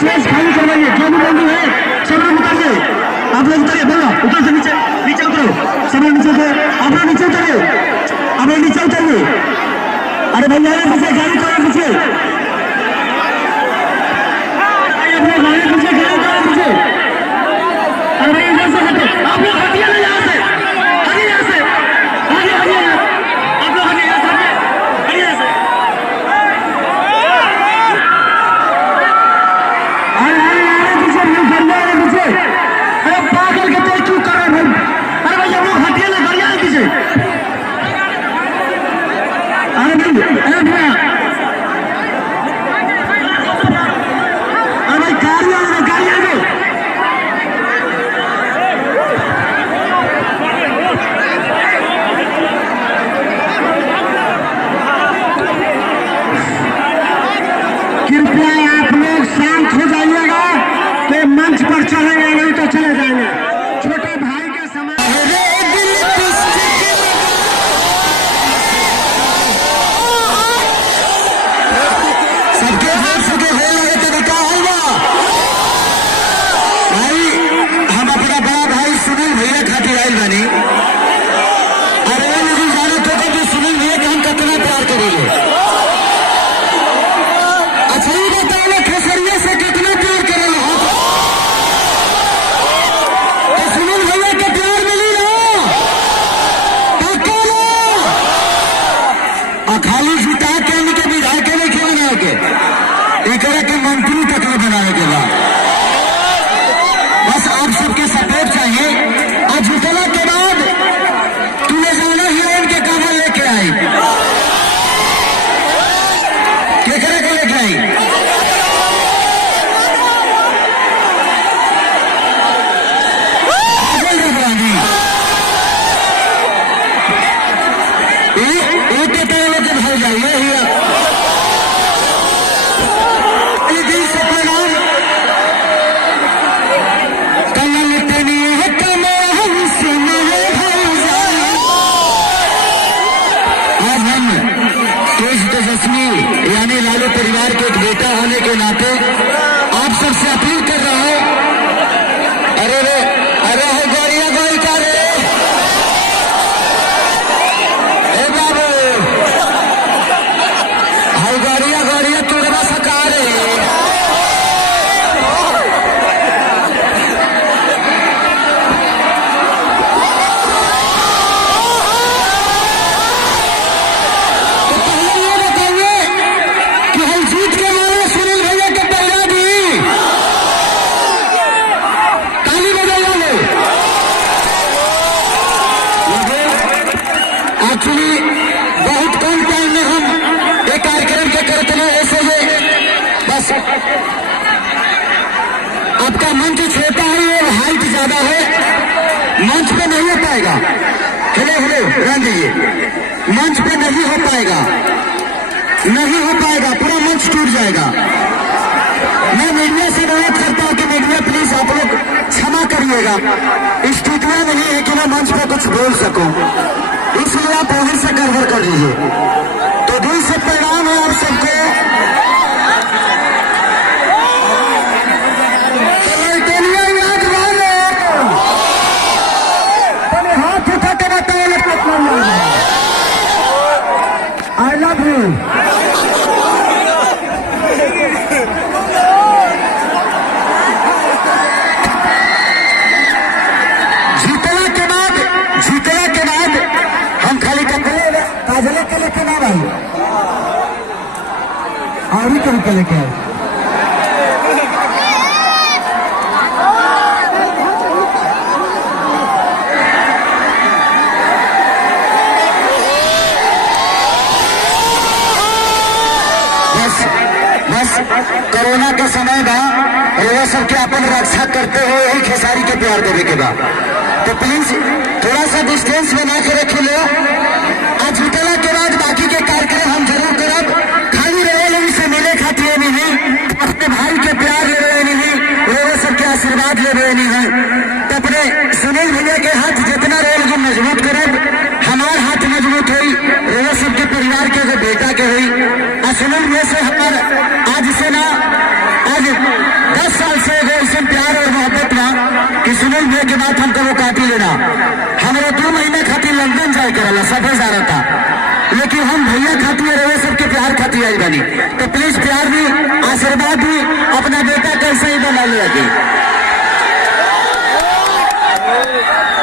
स्टेज खाली करवाइए, जो भी बंधु है सब लोग उतरिए, आप लोग उतरिए, बोलो ऊपर से नीचे, नीचे उतरो, सब लोग नीचे उतरो, आप लोग नीचे उतरिए, आप लोग नीचे उतरिए। अरे भैया पीछे गाड़ी करो, पीछे अपने गाड़ी पीछे, गाड़ी करो पीछे। अरे भैया इधर से हटो, आप लोग हटिए ना यहाँ से, हटिए यहाँ से, हटिए हटिए, आप लोग हटिए यहाँ से, हटिए यहाँ से। अरे पीछे पीछे, अरे पागल के तेज क्यों कर रहे भाई? अरे भैया वो हटिए ना, गाड़ियाँ है पीछे। अरे भैया मंच पर चलेंगे, नहीं तो चले जाएंगे। छोटे भाई के समय सबके हाथ से हो लगे तो क्या होगा भाई? हम अपना बड़ा भाई सुनील भैया खातिर आयल बनी, और वो लोग जाने तो सुनील भैया के हम कितना प्यार करेंगे। अच्छा ये बताओ खेसरिया से कितना प्यार करेंगे? खाली जीता के उनके विधायक के नहीं बनाए के एक के मंत्री तक में बनाने के बाद बस आप सबके सपोर्ट चाहिए। आज जितला के बाद तुम्हें जाना हीरोइन के कामल लेके आई, केकरे को लेके आई? यानी लालू परिवार के एक बेटा होने के नाते आप सबसे अपील कर रहा हूं। अरे रे अरे हो गौरिया गौरी का रे बाबू, हो गौरिया गौरिया तुड़वा सका रे। एक्चुअली बहुत कम टाइम में हम एक कार्यक्रम के करते हैं, ऐसे बस आपका मंच छोटा है और हाइट ज्यादा है, मंच पे नहीं हो पाएगा। हेलो हेलो रहने दीजिए, मंच पे नहीं हो पाएगा, नहीं हो पाएगा, पूरा मंच टूट जाएगा। मैं मीडिया से अनुरोध करता हूँ कि मीडिया प्लीज आप लोग क्षमा करिएगा, स्टूडियो नहीं है कि मैं मंच पे कुछ बोल सकूं, इसलिए आप उधर से गड़बड़ कर लीजिए। तो दिल से प्रणाम है आप सबको। हाथ उठा के बताओ, आई लव यू। जीतने के बाद हम खाली काजले के लेके ना भाई, और ही कहीं के लेके आए। बस कोरोना के समय बा, वो सबके अपन रक्षा करते हुए यही खेसारी के प्यार देवे के बा, तो प्लीज थोड़ा सा डिस्टेंस बना के रखी लो। आज जुटला के बाद बाकी के कार्यक्रम हम जरूर करब, खाली रहे लोग से मिले खातिर नहीं, अपने भाई के प्यार ले रहे नहीं, लोगों सबके आशीर्वाद ले रहे नहीं है। तो अपने सुनील भैया के हाथ जितना रहेगी मजबूत करब, हमार हाथ मजबूत हुई, लोगों सबके परिवार के बेटा के हुई। सुनील भैया से हमारे आज से ना आज हमारे 2 महीने खातिर लंदन जाए करला सफे जा रहा था, लेकिन हम भैया खातिर रहे सबके प्यार खातिर आई बनी। तो प्लीज प्यार दी, आशीर्वाद दी, अपना बेटा कैसे ही बना लिया।